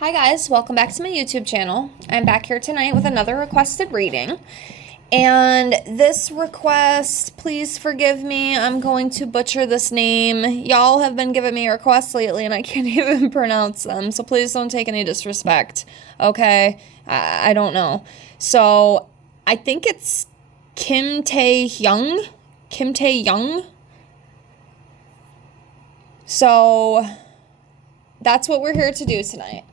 Hi guys, welcome back to my YouTube channel. I'm back here tonight with another requested reading. And this request, please forgive me, I'm going to butcher this name. Y'all have been giving me requests lately and I can't even pronounce them, so please don't take any disrespect, okay? I don't know. So, I think it's Kim Taehyung? Kim Taehyung? So, that's what we're here to do tonight.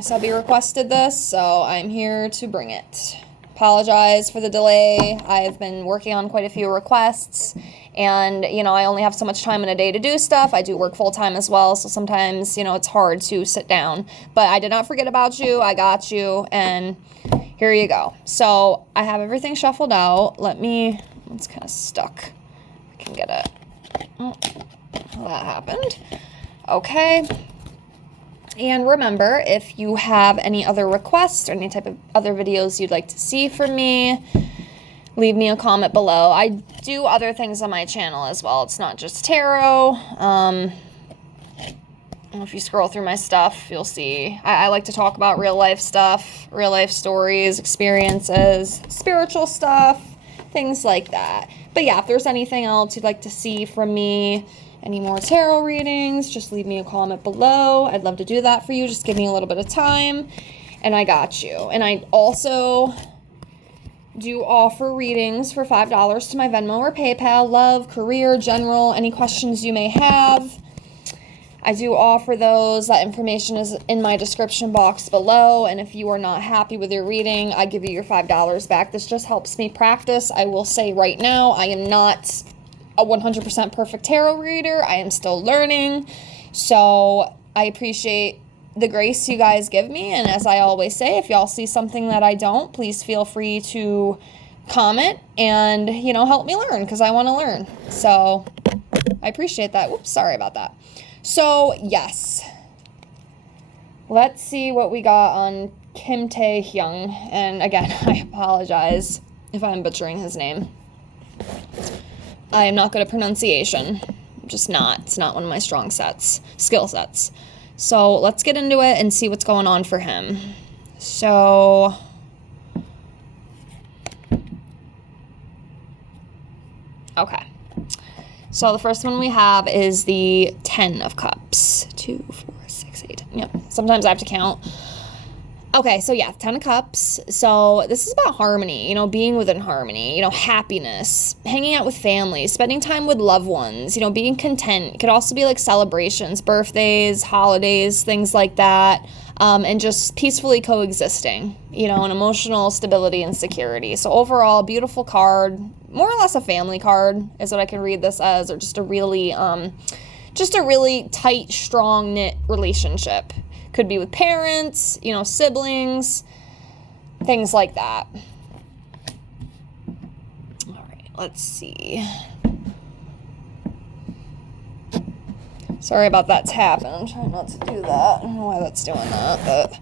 Subby requested this, so I'm here to bring it. Apologize for the delay. I've been working on quite a few requests, and, I only have so much time in a day to do stuff. I do work full-time as well, so sometimes, it's hard to sit down. But I did not forget about you. I got you, and here you go. So I have everything shuffled out. It's kind of stuck. I can get it. Oh, that happened. Okay. And remember, if you have any other requests or any type of other videos you'd like to see from me, leave me a comment below. I do other things on my channel as well. It's not just tarot. If you scroll through my stuff, you'll see I like to talk about real life stuff, real life stories, experiences, spiritual stuff, things like that. But yeah, if there's anything else you'd like to see from me, any more tarot readings, just leave me a comment below. I'd love to do that for you. Just give me a little bit of time, and I got you. And I also do offer readings for $5 to my Venmo or PayPal. Love, career, general, any questions you may have. I do offer those. That information is in my description box below. And if you are not happy with your reading, I give you your $5 back. This just helps me practice. I will say right now, I am not a 100% perfect tarot reader. I am still learning. So I appreciate the grace you guys give me. And as I always say, if y'all see something that I don't, please feel free to comment and, help me learn, because I want to learn. So I appreciate that. Whoops, sorry about that. So yes, let's see what we got on Kim Taehyung. And again, I apologize if I'm butchering his name. I am not good at pronunciation. I'm just not. It's not one of my skill sets. So let's get into it and see what's going on for him. So, okay. So the first one we have is the 10 of Cups. 2, 4, 6, 8. Yep. Sometimes I have to count. Okay, so yeah, 10 of Cups. So this is about harmony, being within harmony, happiness, hanging out with family, spending time with loved ones, being content. It could also be like celebrations, birthdays, holidays, things like that, and just peacefully coexisting, and emotional stability and security. So overall, beautiful card, more or less a family card is what I can read this as, or just a really tight, strong knit relationship. Could be with parents, siblings, things like that. All right, let's see. Sorry about that tapping. I'm trying not to do that. I don't know why that's doing that, but...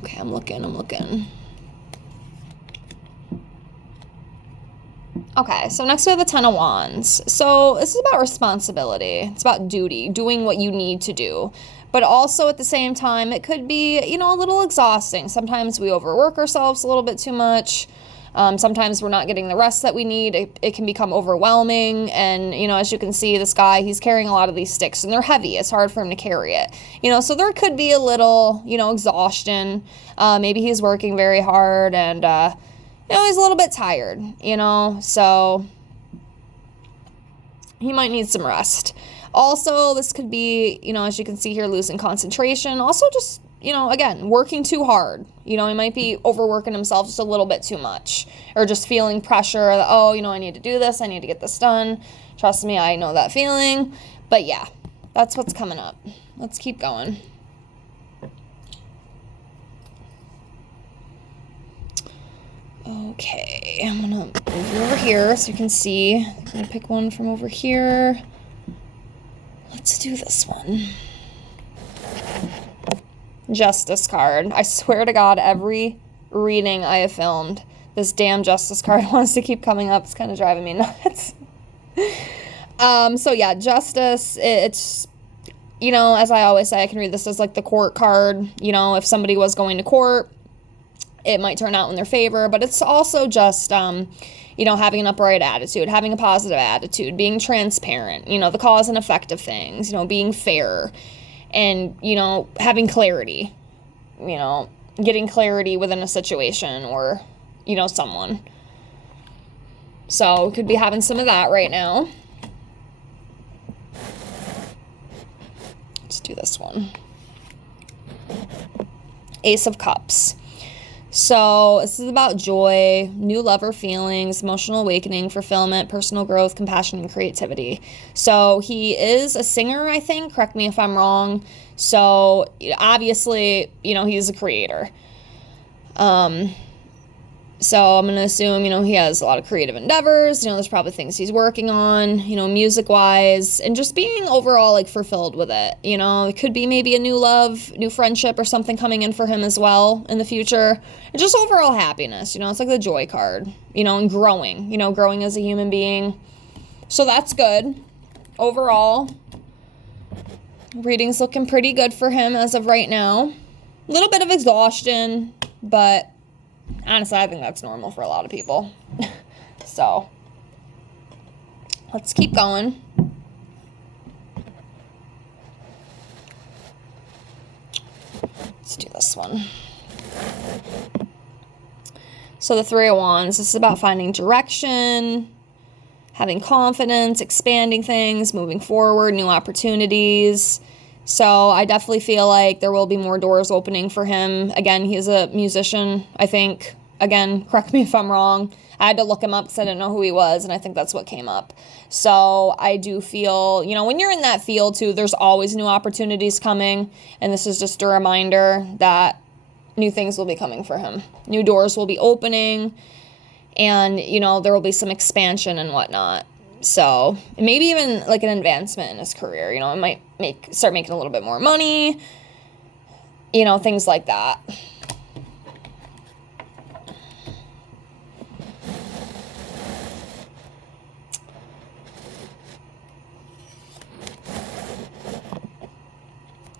Okay, I'm looking. Okay, so next we have the 10 of Wands. So this is about responsibility. It's about duty, doing what you need to do. But also at the same time, it could be, a little exhausting. Sometimes we overwork ourselves a little bit too much. Sometimes we're not getting the rest that we need. It can become overwhelming. And, as you can see, this guy, he's carrying a lot of these sticks and they're heavy. It's hard for him to carry it. So there could be a little, exhaustion. Maybe he's working very hard and, he's a little bit tired, so he might need some rest. Also, this could be, as you can see here, losing concentration. Also just, again, working too hard. He might be overworking himself just a little bit too much, or just feeling pressure that, I need to do this. I need to get this done. Trust me, I know that feeling. But yeah, that's what's coming up. Let's keep going. Okay, I'm gonna move you over here so you can see. I'm gonna pick one from over here. Let's do this one. Justice card. I swear to God, every reading I have filmed, this damn Justice card wants to keep coming up. It's kind of driving me nuts. So yeah, justice, it's, as I always say, I can read this as like the court card. If somebody was going to court, it might turn out in their favor, but it's also just, having an upright attitude, having a positive attitude, being transparent, the cause and effect of things, being fair, and, having clarity, getting clarity within a situation or, someone. So could be having some of that right now. Let's do this one. Ace of Cups. So this is about joy, new love or feelings, emotional awakening, fulfillment, personal growth, compassion, and creativity. So he is a singer, I think. Correct me if I'm wrong. So obviously, he's a creator. So I'm going to assume, he has a lot of creative endeavors. There's probably things he's working on, music-wise, and just being overall, like, fulfilled with it. It could be maybe a new love, new friendship or something coming in for him as well in the future. And just overall happiness, it's like the joy card, and growing, growing as a human being. So that's good. Overall, reading's looking pretty good for him as of right now. A little bit of exhaustion, but honestly, I think that's normal for a lot of people. So, let's keep going. Let's do this one. So the Three of Wands, this is about finding direction, having confidence, expanding things, moving forward, new opportunities. So I definitely feel like there will be more doors opening for him. Again, he's a musician, I think. Again, correct me if I'm wrong. I had to look him up because I didn't know who he was, and I think that's what came up. So I do feel, when you're in that field too, there's always new opportunities coming, and this is just a reminder that new things will be coming for him. New doors will be opening, and, there will be some expansion and whatnot. So maybe even like an advancement in his career, it might start making a little bit more money, things like that.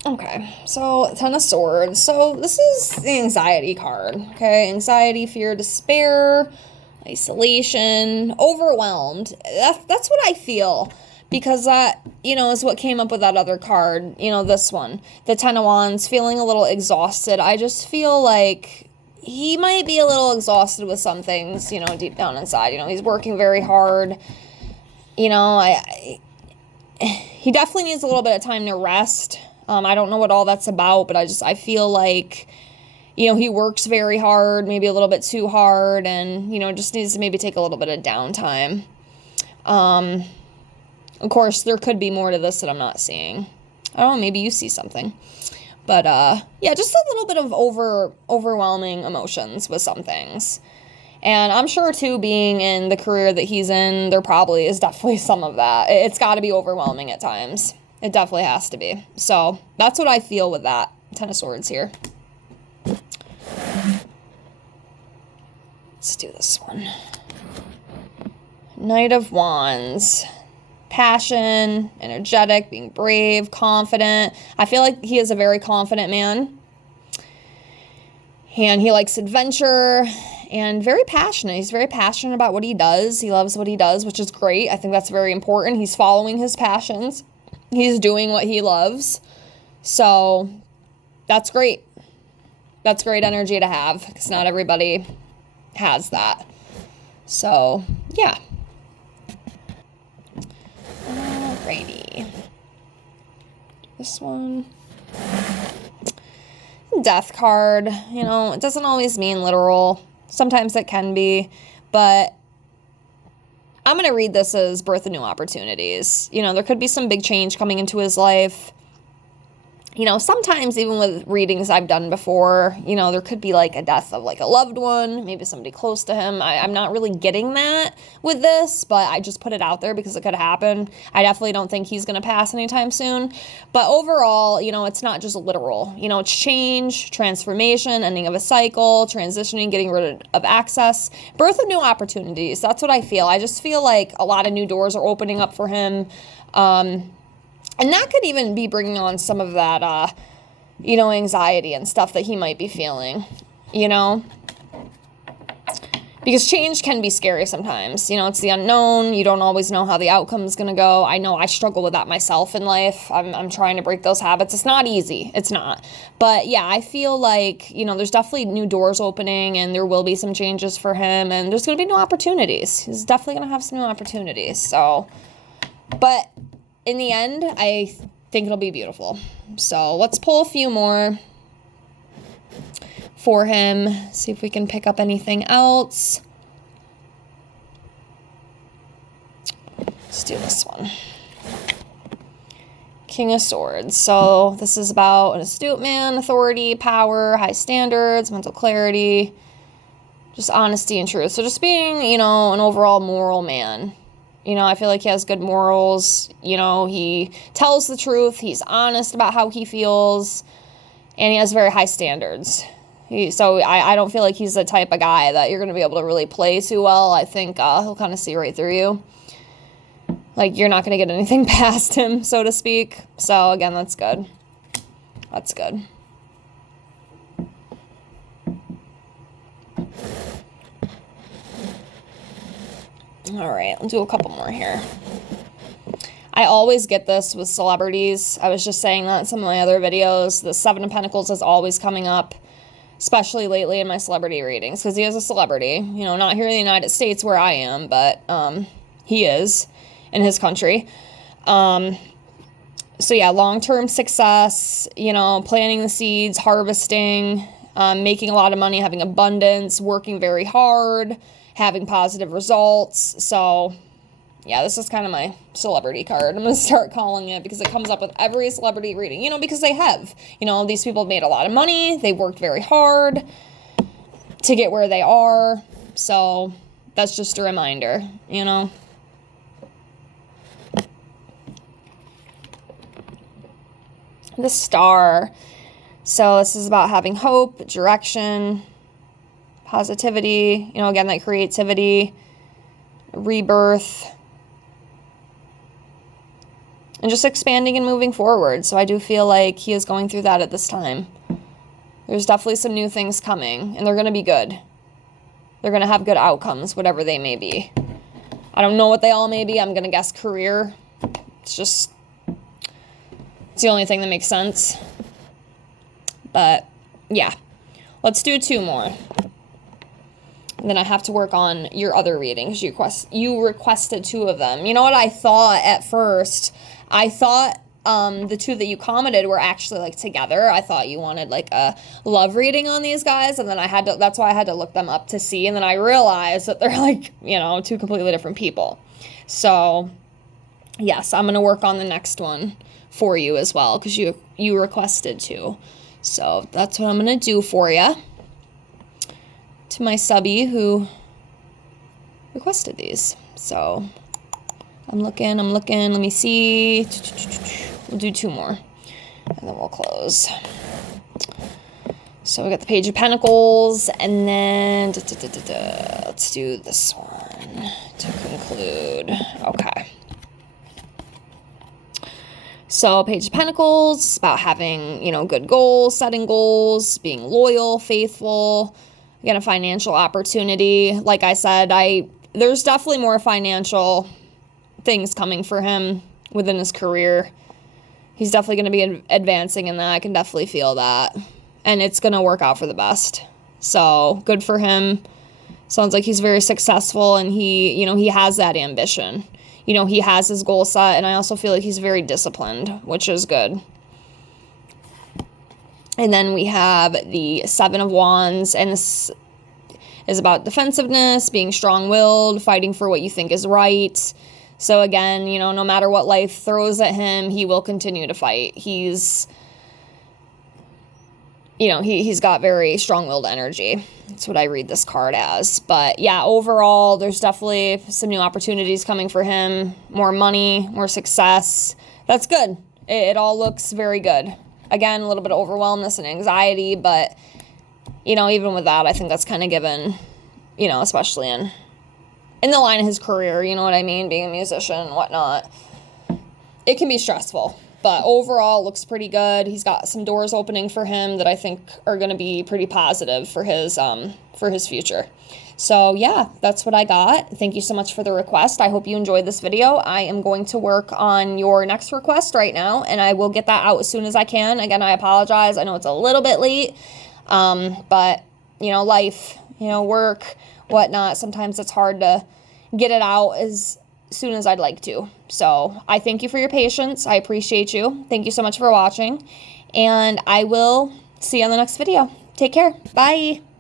Okay, so Ten of Swords. So this is the anxiety card, okay? Anxiety, fear, despair, isolation, overwhelmed. That's what I feel, because that, is what came up with that other card, this one. The Ten of Wands, feeling a little exhausted. I just feel like he might be a little exhausted with some things, deep down inside. He's working very hard. He definitely needs a little bit of time to rest. I don't know what all that's about, but I feel like, he works very hard, maybe a little bit too hard, and, just needs to maybe take a little bit of downtime. Of course, there could be more to this that I'm not seeing. I don't know, maybe you see something. But, yeah, just a little bit of overwhelming emotions with some things. And I'm sure, too, being in the career that he's in, there probably is definitely some of that. It's got to be overwhelming at times. It definitely has to be. So that's what I feel with that Ten of Swords here. Let's do this one. Knight of Wands. Passion, energetic, being brave, confident. I feel like he is a very confident man. And he likes adventure and very passionate. He's very passionate about what he does. He loves what he does, which is great. I think that's very important. He's following his passions. He's doing what he loves. So that's great. That's great energy to have, because not everybody has that. So, yeah. Alrighty. This one. Death card. It doesn't always mean literal. Sometimes it can be. But I'm going to read this as birth of new opportunities. There could be some big change coming into his life. you know, sometimes even with readings I've done before, you know, there could be like a death of like a loved one, maybe somebody close to him. I'm not really getting that with this, but I just put it out there because it could happen. I definitely don't think he's going to pass anytime soon. But overall, you know, it's not just literal. You know, it's change, transformation, ending of a cycle, transitioning, getting rid of access, birth of new opportunities. That's what I feel. I just feel like a lot of new doors are opening up for him. And that could even be bringing on some of that, you know, anxiety and stuff that he might be feeling, you know? Because change can be scary sometimes. You know, it's the unknown. You don't always know how the outcome is going to go. I know I struggle with that myself in life. I'm trying to break those habits. It's not easy. It's not. But yeah, I feel like, you know, there's definitely new doors opening and there will be some changes for him and there's going to be new opportunities. He's definitely going to have some new opportunities. So, but in the end, I think it'll be beautiful. So let's pull a few more for him. See if we can pick up anything else. Let's do this one. King of Swords. So this is about an astute man, authority, power, high standards, mental clarity, just honesty and truth. So just being, you know, an overall moral man. You know, I feel like he has good morals. You know, he tells the truth. He's honest about how he feels. And he has very high standards. So I don't feel like he's the type of guy that you're going to be able to really play too well. I think he'll kind of see right through you. Like, you're not going to get anything past him, so to speak. So, again, that's good. That's good. All right, I'll do a couple more here. I always get this with celebrities. I was just saying that in some of my other videos. The Seven of Pentacles is always coming up, especially lately in my celebrity readings, because he is a celebrity. You know, not here in the United States where I am, but he is in his country. So yeah, long-term success, you know, planting the seeds, harvesting, making a lot of money, having abundance, working very hard, having positive results. So yeah, this is kind of my celebrity card. I'm going to start calling it because it comes up with every celebrity reading, you know, because they have, you know, these people have made a lot of money. They worked very hard to get where they are. So that's just a reminder, you know. The Star. So this is about having hope, direction, positivity, you know, again, that creativity, rebirth, and just expanding and moving forward. So I do feel like he is going through that at this time. There's definitely some new things coming, and they're going to be good. They're going to have good outcomes, whatever they may be. I don't know what they all may be. I'm going to guess career. It's the only thing that makes sense. But yeah, let's do two more. And then I have to work on your other readings. You requested two of them. You know what I thought at first? I thought the two that you commented were actually like together. I thought you wanted like a love reading on these guys, and then that's why I had to look them up to see, and then I realized that they're like, you know, two completely different people. So yes, I'm going to work on the next one for you as well, because you requested to. So that's what I'm going to do for you. To my subby who requested these. So I'm looking, let me see. We'll do two more and then we'll close. So we got the Page of Pentacles, and then let's do this one to conclude. Okay. So Page of Pentacles is about having, you know, good goals, setting goals, being loyal, faithful. Again, a financial opportunity. Like I said, there's definitely more financial things coming for him within his career. He's definitely going to be advancing in that. I can definitely feel that. And it's going to work out for the best. So good for him. Sounds like he's very successful, and he has that ambition. You know, he has his goal set, and I also feel like he's very disciplined, which is good. And then we have the Seven of Wands, and this is about defensiveness, being strong-willed, fighting for what you think is right. So again, you know, no matter what life throws at him, he will continue to fight. He's you know, he's got very strong-willed energy. That's what I read this card as. But yeah, overall, there's definitely some new opportunities coming for him, more money, more success. That's good. It all looks very good. Again, a little bit of overwhelmness and anxiety, but, you know, even with that, I think that's kind of given, you know, especially in the line of his career, you know what I mean, being a musician and whatnot. It can be stressful, but overall looks pretty good. He's got some doors opening for him that I think are going to be pretty positive for his future. So yeah, that's what I got. Thank you so much for the request. I hope you enjoyed this video. I am going to work on your next request right now, and I will get that out as soon as I can. Again, I apologize. I know it's a little bit late, but, you know, life, you know, work, whatnot. Sometimes it's hard to get it out as soon as I'd like to. So I thank you for your patience. I appreciate you. Thank you so much for watching, and I will see you on the next video. Take care. Bye.